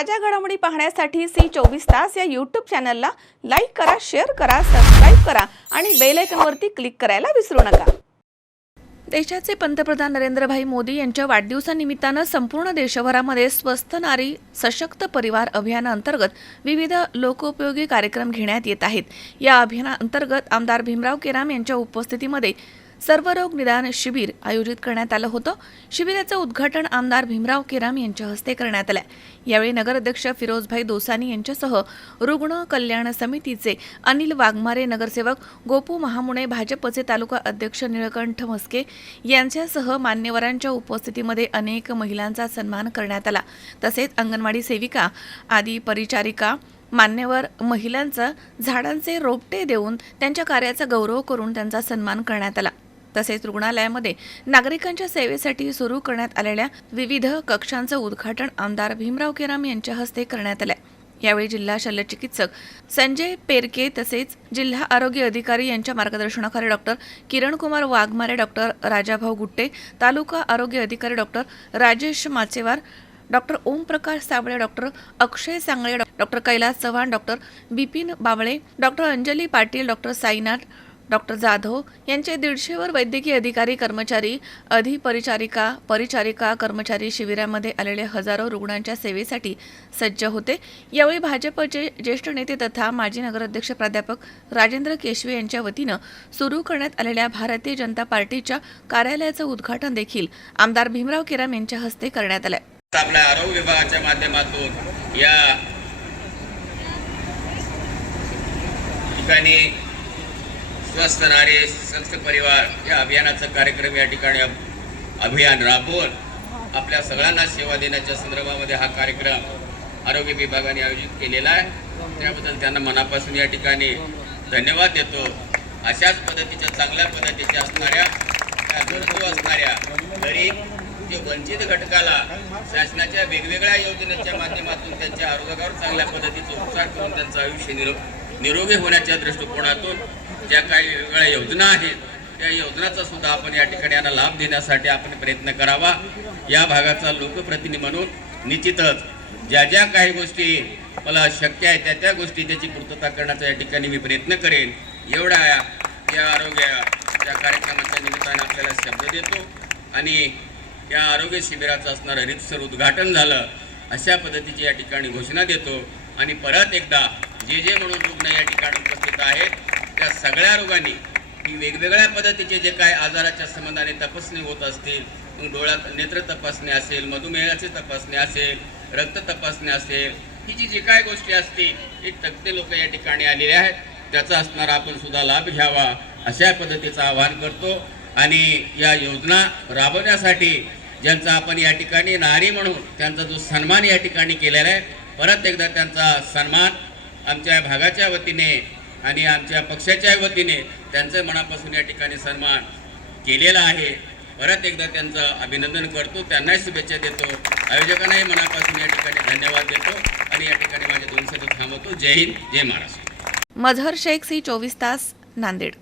ताज्या घडामोडी पाहण्यासाठी सी चोवीस तास या यूट्यूब चॅनलला लाईक करा शेअर करा सबस्क्राईब करा आणि बेल आयकॉनवरती क्लिक करायला विसरू नका. देशाचे पंतप्रधान नरेंद्रभाई मोदी यांच्या वाढदिवसानिमित्तानं संपूर्ण देशभरामध्ये स्वस्थ नारी सशक्त परिवार अभियानाअंतर्गत विविध लोकोपयोगी कार्यक्रम घेण्यात येत आहेत. या अभियानाअंतर्गत आमदार भीमराव केराम यांच्या उपस्थितीमध्ये सर्वरोग निदान शिबिर आयोजित करण्यात आलं होतं. शिबिराचं उद्घाटन आमदार भीमराव केराम यांच्या हस्ते करण्यात आलं यावेळी नगराध्यक्ष फिरोजभाई दोसानी यांच्यासह रुग्ण कल्याण समितीचे अनिल वाघमारे नगरसेवक गोपू महामुणे भाजपचे तालुका अध्यक्ष निळकंठ म्हस्के यांच्यासह मान्यवरांच्या उपस्थितीमध्ये अनेक महिलांचा सन्मान करण्यात आला. तसेच अंगणवाडी सेविका आदी परिचारिका मान्यवर महिलांचा झाडांचे रोपटे देऊन त्यांच्या कार्याचा गौरव करून त्यांचा सन्मान करण्यात आला. तसेच रुग्णालयामध्ये नागरिकांच्या सेवेसाठी सुरू करण्यात आलेल्या विविध कक्षांचं उद्घाटन आमदार भीमराव केराम यांच्या हस्ते करण्यात आलं यावेळी जिल्हा शल्यचिकित्सक संजय पेरके तसेच जिल्हा आरोग्य अधिकारी यांच्या मार्गदर्शनाखाली डॉक्टर किरणकुमार वाघमारे डॉक्टर राजाभाऊ गुट्टे तालुका आरोग्य अधिकारी doctor Rajesh Machewar doctor Omprakash Sable doctor Akshay Sangle doctor Kailas Chavan doctor Bipin Bable doctor Anjali Patil doctor Sainath doctor Jadhav यांचे दीडशेवर वैद्यकीय अधिकारी कर्मचारी अधिपरिचारिका परिचारिका कर्मचारी शिबिरामध्ये आलेले हजारो रुग्णांच्या सेवेसाठी सज्ज होते. यावेळी भाजपचे ज्येष्ठ नेते तथा माजी नगराध्यक्ष प्राध्यापक राजेंद्र केशवे यांच्या वतीनं सुरू करण्यात आलेल्या भारतीय जनता पार्टीच्या कार्यालयाचं उद्घाटन देखील आमदार भीमराव केराम यांच्या हस्ते करण्यात आलं आपल्या आरोग्य विभागाच्या माध्यमातून या ठिकाणी स्वस्थ नारे स्वस्थ परिवार या अभियानाचा कार्यक्रम या ठिकाणी अभियान राबवून आपल्या सगळ्यांना सेवा देण्याच्या संदर्भामध्ये हा कार्यक्रम आरोग्य विभागाने आयोजित केलेला आहे. त्याबद्दल त्यांना मनापासून या ठिकाणी धन्यवाद देतो. अशाच पद्धतीच्या चांगल्या पद्धतीच्या असणाऱ्या त्या गरजू असणाऱ्या गरीब जे वंचित घटकाला शासनाच्या वेगवेगळ्या योजनेच्या माध्यमातून त्यांच्या आरोग्यावर चांगल्या पद्धतीचा उपचार करून त्यांचं आयुष्य निरो निरोगी होण्याच्या दृष्टिकोनातून ज्या काही वेगवेगळ्या योजना आहेत त्या योजनाचा सुद्धा आपण या ठिकाणी यांना लाभ देण्यासाठी आपण प्रयत्न करावा. या भागाचा लोकप्रतिनिधी म्हणून निश्चितच ज्या ज्या काही गोष्टी मला शक्य आहे त्या त्या गोष्टी त्याची पूर्तता करण्याचा या ठिकाणी मी प्रयत्न करेन. एवढा या आरोग्य या कार्यक्रमाच्या निमित्ताने आपल्याला शब्द देतो. आणि या आरोग्य शिबिराचं असणारं रितसर उद्घाटन झालं अशा पद्धतीची या ठिकाणी घोषणा देतो. आणि परत एकदा जे जे म्हणून रुग्ण या ठिकाणी सगळ्या रोगांनी की वेगवेगळ्या पद्धतीचे जे काय आजाराच्या संबंधाने तपासणी होत असतील मग डोळ्यात नेत्र तपासणी असेल मधुमेहाची तपासणी असेल रक्त तपासणी असेल ही जी जी काय गोष्टी असतील ही तज्ज्ञ लोक या ठिकाणी आलेले आहेत. त्याचा असणारा आपण सुद्धा लाभ घ्यावा अशा पद्धतीचं आवाहन करतो. आणि या योजना राबवण्यासाठी ज्यांचा आपण या ठिकाणी नारी म्हणून त्यांचा जो सन्मान या ठिकाणी केलेला आहे परत एकदा त्यांचा सन्मान आमच्या भागाच्या वतीने आणि आमच्या पक्षाच्या वतीने त्यांचं मनापासून या ठिकाणी सन्मान केलेला आहे. परत एकदा त्यांचं अभिनंदन करतो. त्यांनाही शुभेच्छा देतो. आयोजकांनाही मनापासून या ठिकाणी धन्यवाद देतो आणि या ठिकाणी माझे दोन शब्द थांबवतो. जय हिंद जय महाराष्ट्र. मझहर शेख सी चोवीस तास नांदेड.